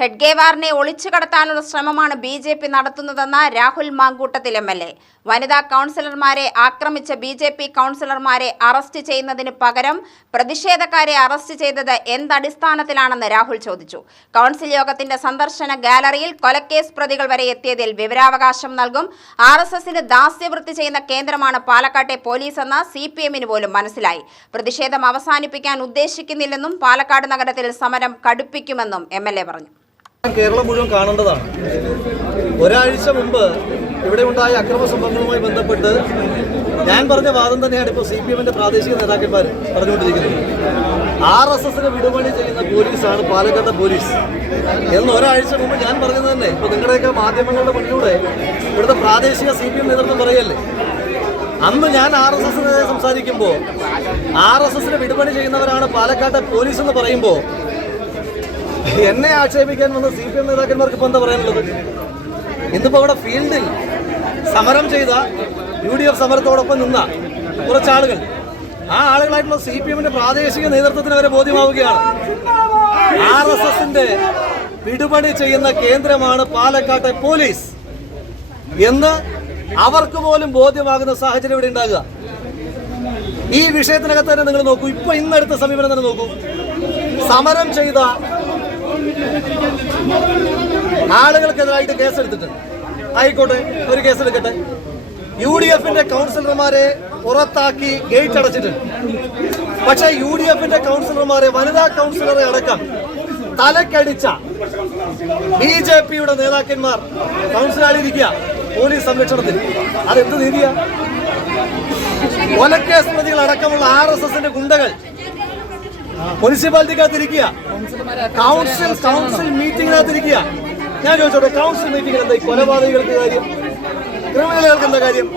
ഹെഡ്ഗേവാറിനെ ഒളിച്ചു കടത്താനുള്ള ശ്രമമാണ് B J P നടത്തുന്നതെന്ന Rahul Mamkootathil M L A. വനിതാ കൗൺസിലർമാരെ ആക്രമിച്ച ബി ജെ പി കൗൺസിലർമാരെ അറസ്റ്റ് ചെയ്യുന്നതിന് പകരം പ്രതിഷേധക്കാരെ അറസ്റ്റ് ചെയ്തത് എന്തടിസ്ഥാനത്തിലാണെന്ന് രാഹുൽ ചോദിച്ചു. കൗൺസിൽ യോഗത്തിന്റെ സന്ദർശന ഗാലറിയിൽ കൊലക്കേസ് പ്രതികൾ വരെ എത്തിയതിൽ വിവരാവകാശം നൽകും. ആർ എസ് എസിന് ദാസ്യവൃത്തി ചെയ്യുന്ന കേന്ദ്രമാണ് പാലക്കാട്ടെ പോലീസ് എന്ന സി പി എമ്മിന് പോലും മനസ്സിലായി. പ്രതിഷേധം അവസാനിപ്പിക്കാൻ ഉദ്ദേശിക്കുന്നില്ലെന്നും പാലക്കാട് നഗരത്തിൽ സമരം കടുപ്പിക്കുമെന്നും എം എൽ എ പറഞ്ഞു. കേരളം മുഴുവൻ കാണേണ്ടതാണ്. ഒരാഴ്ച മുമ്പ് ഇവിടെ ഉണ്ടായ അക്രമ സംഭവങ്ങളുമായി ബന്ധപ്പെട്ട് ഞാൻ പറഞ്ഞ വാദം തന്നെയാണ് ഇപ്പോൾ സി പി എമ്മിന്റെ പ്രാദേശിക നേതാക്കന്മാർ പറഞ്ഞുകൊണ്ടിരിക്കുന്നത്. ആർ എസ് എസിന് വിടുപണി ചെയ്യുന്ന പോലീസാണ് പാലക്കാട്ടെ പോലീസ്. എന്ന് ഒരാഴ്ച മുമ്പ് ഞാൻ പറഞ്ഞത് തന്നെ. ഇപ്പോൾ നിങ്ങളുടെയൊക്കെ മാധ്യമങ്ങളുടെ മുന്നിലൂടെ ഇവിടുത്തെ പ്രാദേശിക സി പി എം നേതൃത്വം പറയല്ലേ? അന്ന് ഞാൻ ആർ എസ് എസിനെതിരെ സംസാരിക്കുമ്പോൾ ആർ എസ് എസിന് വിടുപണി ചെയ്യുന്നവരാണ് പാലക്കാട്ടെ പോലീസ് എന്ന് പറയുമ്പോൾ എന്നെ ആക്ഷേപിക്കാൻ വന്ന സി പി എം നേതാക്കന്മാർക്ക് ഇപ്പൊ എന്താ പറയാനുള്ളത്? ഇന്നിപ്പോ അവിടെ ഫീൽഡിൽ സമരം ചെയ്ത യു ഡി എഫ് സമരത്തോടൊപ്പം നിന്ന കുറച്ചാളുകൾ. ആ ആളുകളായിട്ടുള്ള സി പി എമ്മിന്റെ പ്രാദേശിക നേതൃത്വത്തിന് വരെ ബോധ്യമാവുകയാണ്. ആർ എസ് എസിന്റെ വിടുപണി ചെയ്യുന്ന കേന്ദ്രമാണ് പാലക്കാട്ടെ പോലീസ്. എന്ന് അവർക്ക് പോലും ബോധ്യമാകുന്ന സാഹചര്യം ഇവിടെ ഉണ്ടാകുക. ഈ വിഷയത്തിനകത്ത് തന്നെ നിങ്ങൾ നോക്കൂ. ഇപ്പൊ ഇന്നെടുത്ത സമീപനം തന്നെ നോക്കൂ. സമരം ചെയ്ത ആളുകൾക്കെതിരായിട്ട് കേസെടുത്തിട്ടുണ്ട്. ആയിക്കോട്ടെ ഒരു കേസെടുക്കട്ടെ. യു ഡി എഫിന്റെ കൗൺസിലർമാരെ പുറത്താക്കി ഗേറ്റ് അടച്ചിട്ടുണ്ട്. പക്ഷെ യു ഡി എഫിന്റെ കൗൺസിലർമാരെ വനിതാ കൗൺസിലറെ അടക്കം തലക്കടിച്ച ബി ജെ പിയുടെ നേതാക്കന്മാർ കൗൺസിലായിരിക്കുക പോലീസ് സംരക്ഷണത്തിൽ. അതെന്ത് നീതിയാ? കൊലക്കേസ് പ്രതികൾ അടക്കമുള്ള ആർ എസ് എസിന്റെ ഗുണ്ടകൾ മുനിസിപ്പാലിറ്റിക്കകത്തിരിക്കുക. കൗൺസിൽ കൗൺസിൽ മീറ്റിംഗിനകത്തിരിക്കുക ഞാൻ ചോദിച്ചോട്ടെ കൗൺസിൽ മീറ്റിംഗിൽ എന്താ കൊലപാതകങ്ങൾക്ക് കാര്യം? ക്രിമിനലുകൾക്ക് എന്താ കാര്യം?